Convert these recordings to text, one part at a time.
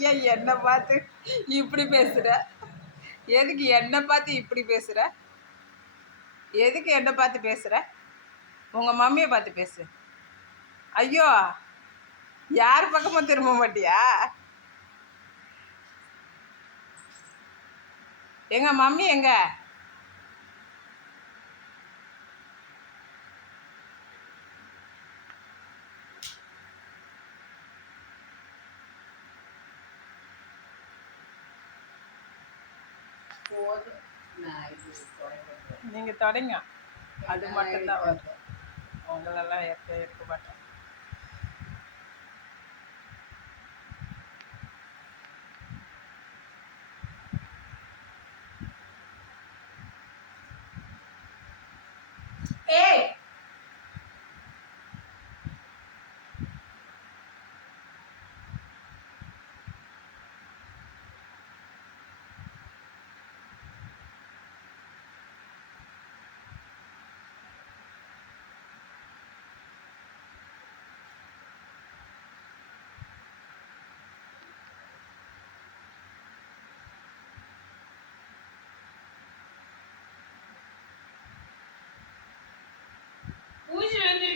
ஐயா ஏன் என்னை பார்த்து இப்படி பேசுற? எதுக்கு என்னை பார்த்து இப்படி பேசுற? எதுக்கு என்னை பார்த்து பேசுற? உங்க மம்மியை பார்த்து பேசு. ஐயோ யார் பக்கமும் திரும்ப மாட்டியா? எங்க மம்மி எங்க? போதும் நான் நீங்க தொடங்க. அது மட்டும்தான் வரும். உங்களெல்லாம் இருக்க இருக்க மாட்டேன்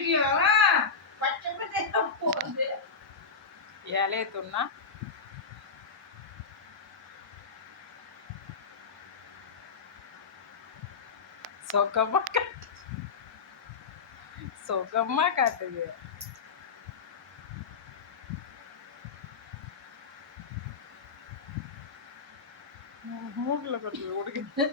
பூச்சி பச்சை பச்சை போகுது. இலைய துண்ணா சொகமா காட்டு. சொகமா காட்டுது. மூக்கில் கொஞ்சம் கொடுக்குது